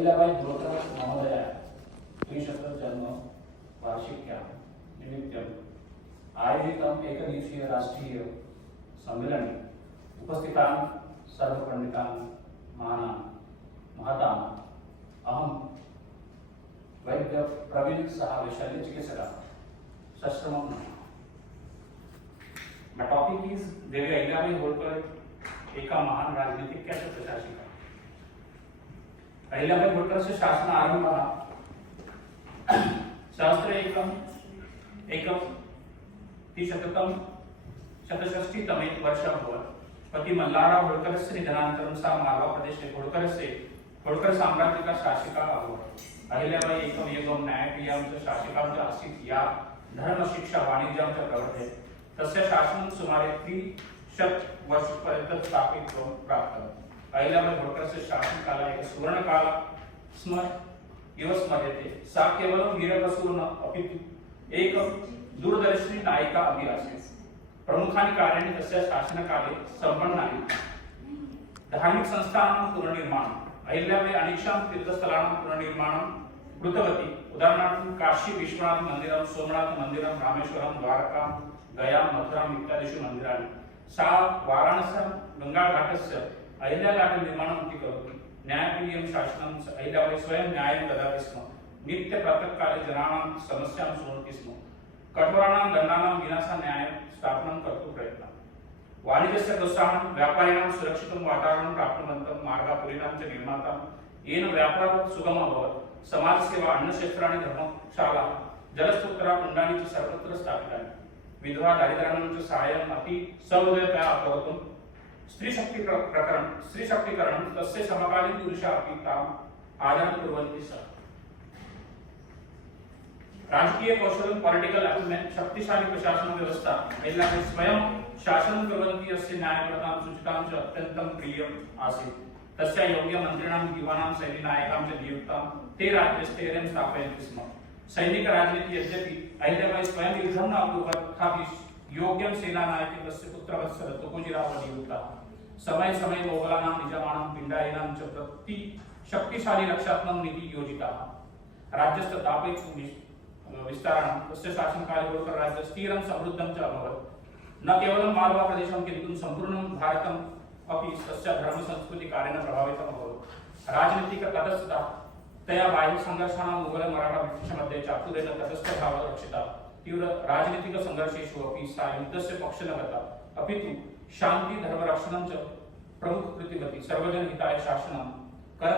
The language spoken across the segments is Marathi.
अहिल्याबाई होळकर महोदया त्रिशतजन्म वार्षिक्यां निमित्तम् आयोजितम् एकदिवसीय राष्ट्रीय सम्मेलने उपस्थितान् सर्व पंडितान् महानान् महतान् अहं वैद्य प्रवीण साहब शल्य चिकित्सक सश्रमम। My topic is Devi Ahilyabai Holkar एका महान राजनीतिक प्रशासिका। अहिल्याबाई होळकरस्य शासन आरंभः सहस्र एकम तिशततम शतषष्टितमे वर्षाभवत्। पति मल्हारराव होळकरस्य निधनानन्तरं सा मालवा प्रदेशे होळकर साम्राज्य का शासिका अभवत्। अहिल्याबाई एकम न्यायप्रियांच्या शासिकांच्या आसीत् या धर्म शिक्षा वाणिज्यांच्या प्रवर्ते तस्य शासनं सुमारे 300 वर्षपर्यंत स्थापित प्राप्त। अहिल्याबाई होळकरस्य शासनकाल एक सुवर्णकाल इव स्मर्यते। सा केवलं वीरप्रसूर न अपितु एक दूरदर्शिनी नायिका अपि आसीत्। प्रमुखानि कार्याणि तस्य शासनकाले सम्पन्नानि। धार्मिक संस्थानां पुनर्निर्माणम्। अहिल्याबाई अनेकां तीर्थस्थलानां पुनर्निर्माणं कृतवती। उदाहरणार्थं काशी विश्वनाथ मंदिरं, सोमनाथ मंदिरं, रामेश्वरं, द्वारका, गया, मथुरा इत्यादिषु मंदिराणि। सा वाराणस्यां गंगाघाटस्य अहिल्याघाट निर्माणम् अपि करोति। न्यायप्रियं शासनं अहिल्याबाई स्वयं न्यायं ददाति स्म। नित्य प्रातःकाले जनानां समस्यां शृणोति स्म। कठोराणां दण्डानां विना सा न्याय स्थापनं कर्तुं प्रयत्नः। वाणिज्यस्य प्रोत्साहनं, व्यापारिणां सुरक्षितं वातावरणं प्राप्नुवन्तं मार्गापुरीणां च निर्मातां, येन व्यापारः सुगमः अभवत्। समाजसेवा, अन्नक्षेत्राणि, धर्मशाला, जलस्तोत्रा कुण्डानि च सर्वत्र स्थापितानि। विधवा दारिद्र्याणां च साहाय्यम् अपि सहृदयतया अकरोत्। स्त्रीशक्तीकरणं तस्य समकालीन पुरुषाः अपि ताम् आदरं कुर्वन्ति स। राजकीय कौशलं, पॉलिटिकल अचीवमेंट, शक्तिशाली प्रशासन व्यवस्था, अहिल्याबाई स्वयं शासनं कुर्वन्ती अस्य न्यायप्रदां सूचितां च अत्यन्तं प्रियम् आसीत्। तस्य योग्य मन्त्रिणां, दिवानां, सैनिकनायकां च नियुक्तां ते राज्यस्थैर्यं स्थापयन्ति स्म। सैनिक राजनीति यद्यपि अहिल्याबाई स्वयं युद्धं न अकुर्वत् तथापि योग्यं सेनानायके तस्य पुत्रवत्सलः तुकोजीरावः नियुक्तः। समय समय मोगलानां, निजामानां, पिण्डायिनां च प्रति शक्तिशाली रक्षात्मक नीति योजिताः। राज्यस्य तापैक विस्तारणं तस्य शासनकाले होळकर राज्य स्थिरं समृद्धं च अभवत्। न केवलं मालवा प्रदेशं किन्तु सम्पूर्णं भारतम् अपि तस्य धर्म संस्कृति कार्येण प्रभावितम् अभवत्। राजनीतिक तटस्थता तया बाह्य संघर्षाणां मुघल मराठा ब्रिटिश मध्ये चातुर्येण तटस्थभावः रक्षितः। तीव्र राजनीतिक संघर्षेषु अपि सा युद्धस्य पक्षे न गता, अपितु शान्ति धर्मरक्षणं च प्रमुख कृतवती। सर्वजन हिताय शासनं, कर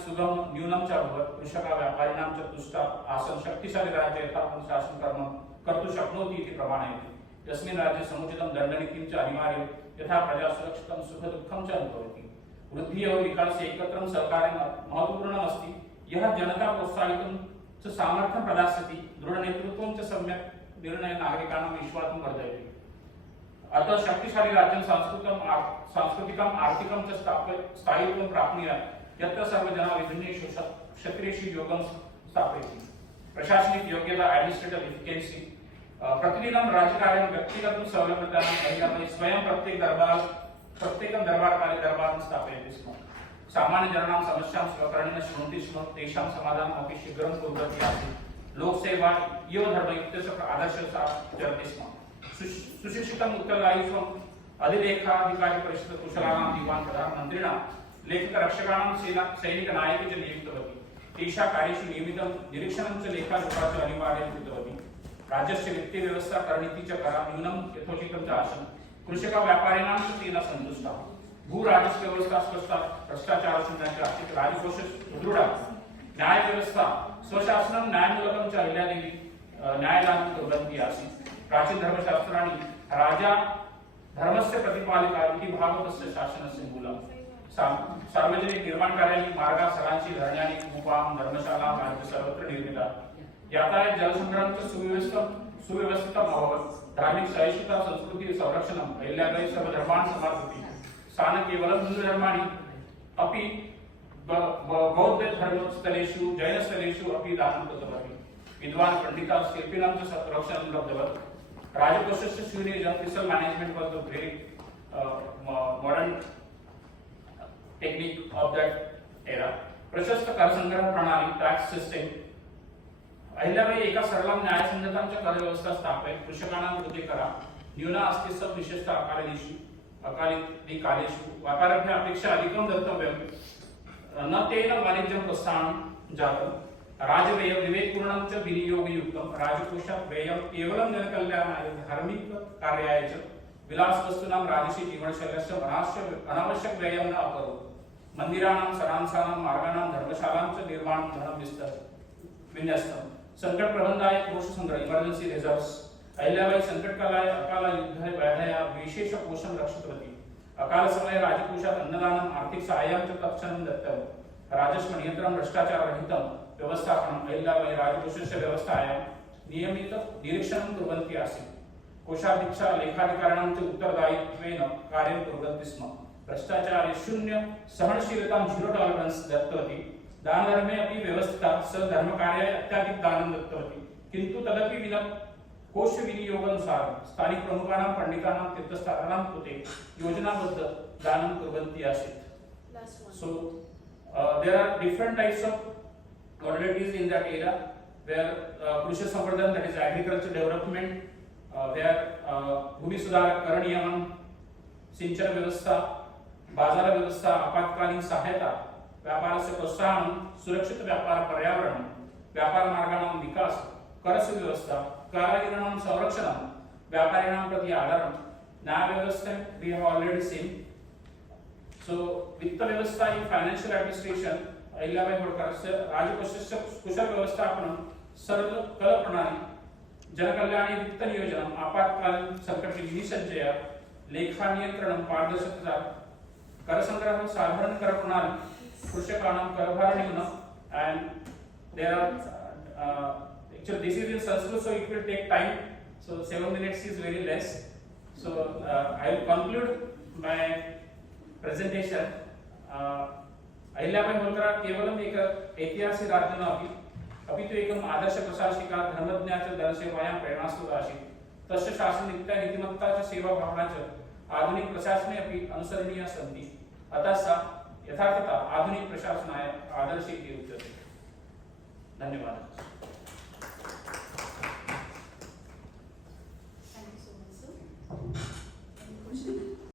सुगम न्यूनं च अभवत्। कृषका, व्यापारिणां च तुष्टा आसन्। शक्तिशाली राज्ये यथावत् शासनकर्म कर्तुं शक्नोति इति प्रमाणयति। यस्मिन् राज्ये समुचितं दण्डनीतिं च अनिवार्यं, यथा प्रजा सुरक्षितं सुखदुःखं च अनुभवति। वृद्धिः एवं विकासे एकत्रं सहकार्यं महत्वपूर्णम् अस्ति। यः जनता प्रोत्साहितुं च सामर्थ्यं प्रदास्यति, दृढनेतृत्वं च सम्यक् निर्णय नागरिकाणां विश्वासं वर्धयति। अतः शक्तिशाली राज्यं सांस्कृतिकम् आर्थिकं च स्थायित्वं प्राप्नुयात्, यत्र सर्वजना विभिन्नेषु क्षेत्रेषु योगं स्थापयति। प्रशासनिक योग्यता, एडमिनिस्ट्रेटिव एफिशिएंसी, प्रतिदिनं राजकार्यं व्यक्तिगतं सौलभ्यताम् अहिल्याबाई स्वयं प्रत्येकं दरबारकाले दरबारं स्थापयति स्म। सामान्यजनानां समस्यां स्वकरणेन शृणोति स्म, तेषां समाधानम् अपि शीघ्रं कुर्वती आसीत्। लोकसेवा इव धर्म इत्यस्य आदर्शः सा चरति स्म। सुशिक्षितम् उत्तरदायित्वम्, अधिलेखाधिकारी परिषद, कुशलानां दिवान्, प्रधानमन्त्रिणां, लेखकरक्षकाणां, सैनिकनायके च नियुक्तवती। तेषां कार्येषु नियमितं निरीक्षणं च लेखाजोखा च अनिवार्यं कृतवती। राज्यस्य वित्तीय व्यवस्था, करनीति च करा न्यूनं यथोचितं च आसन्। कृषक व्यापारिणां च तेन सन्तुष्टाः। भूराजस्व व्यवस्था स्पष्टा, भ्रष्टाचारशून्यं च आसीत्। राजकोष सुदृढः। न्यायव्यवस्था, स्वशासनं न्यायमूलकं च अहिल्यादेवी न्यायदानं कुर्वन्ती आसीत्। प्राचीन धर्मशास्त्राणि राजा धर्मस्य प्रतिपालिका इति भावः तस्य शासनस्य मूलम्। सार्वजनिक निर्माण कार्याणि, मार्गाः, सरांशी, धरण्यानि, कूपां, धर्मशालां च सर्वत्र निर्मिताः। यातायात, जलसंग्रहं च सुव्यवस्थितम् अभवत्। धार्मिक सहिष्णुता, संस्कृति संरक्षणम्, अहिल्याबाई सर्वधर्मान् समादरति। सा न केवलं हिन्दुधर्माणि अपि बौद्धधर्मस्थलेषु, जैनस्थलेषु अपि दानं कृतवती। विद्वान्, पंडिताः, शिल्पिनां च रक्षणं लब्धवत्। राजकोषस्य सुनियोजनं, fiscal management was the very modern technique of that era. प्रशस्त करसंग्रह प्रणाली टॅक्स सिस्टीम अहिल्याबाई एका सरल न्यायसंगतांच्या करव्यवस्था स्थापय कृषकांना कृती करा न्यूना अस्ति सब विशेषतः अकाली कालेषु व्यापारभ्य अपेक्षा अधिकं दत्तव्यं न तेन वाणिज्यं प्रोत्साहनं जातं राजव्यय विवेकपूर्णं च विनियोगयुक्तं राजकोषात् व्ययं केवलं जनकल्याणाय धार्मिक कार्याय च विलासवस्तूनां राजसी जीवनशैल्यस्य अनावश्यक व्ययं न अकरोत् मंदिराणां सरांसानां मार्गाणां धर्मशालां च निर्माणं धनं विन्यस्तं संकट प्रबंधाय कोष संग्रह इमर्जेंसी रिजर्व्स अहिल्याबाई संकटकालाय अकाल युद्ध व्याधया विशेष कोशं रक्षितवती अकाल समये राजकोषात् अन्नदानम् आर्थिक साहाय्यं च तत्क्षणं दत्तम् राजस्व नियन्त्रणं भ्रष्टाचार रहितं व्यवस्थापनम् अहिल्याबाई राजकोषस्य व्यवस्थायां नियमित निरीक्षणं कुर्वन्ती आसीत् कोषाध्यक्षा लेखाधिकारिणां च उत्तरदायित्वेन कार्यं कुर्वन्ति स्म भ्रष्टाचारे शून्य सहनशीलतां झीरो टॉलरेंस दत्तवती दानधर्मे अपि व्यवस्थिता स धर्मकार्याय अत्याधिक दानं दत्तवती किन्तु तदपि विना कोश विनियोगानुसार स्थानिक प्रमुखानां पंडितानां तीर्थस्थानानां कृते योजनाबद्ध दानं कुर्वन्ती आसीत् so there are different types of modalities in that area where कृषि संवर्धन that is agriculture development where भूमि सुधार कर नियमन सिंचन व्यवस्था बाजार व्यवस्था आपातकालीन सहायता व्यापारस्य प्रोत्साहन सुरक्षित व्यापार पर्यावरण व्यापार मार्गाणां विकास कर सुव्यवस्था कारागिराणां संरक्षणं व्यापारिणां प्रति आदरं न्याय व्यवस्था we have already seen so वित्त व्यवस्था in financial administration अहिल्याबाई होळकरस्य राजकोषस्य कुशल व्यवस्थापनं सरल कर प्रणाली जनकल्याणे वित्त नियोजनम् आपातकालीन संकट निधि संचय लेखा नियंत्रणं पारदर्शकता कर संग्रह साधारण कर प्रणाली कृषकाणां करभार न्यूनम् and there are actually this is in Sanskrit so it will take time so 7 minutes is very less so I will conclude my presentation Ahilyabai Holkar केवलम एक ऐतिहासिक राज्य न अपितु एकम आदर्श प्रशासिका धर्मज्ञा च जनसेवायां प्रेरणास्रोत आसीत् तस्य शासननीत्या नीतिमत्ता च सेवा भावना च आधुनिक प्रशासने अपि अनुसरणीया सन्ति अतः सा यथार्थता आधुनिक प्रशासनाय आदर्श इति उच्यते धन्यवादः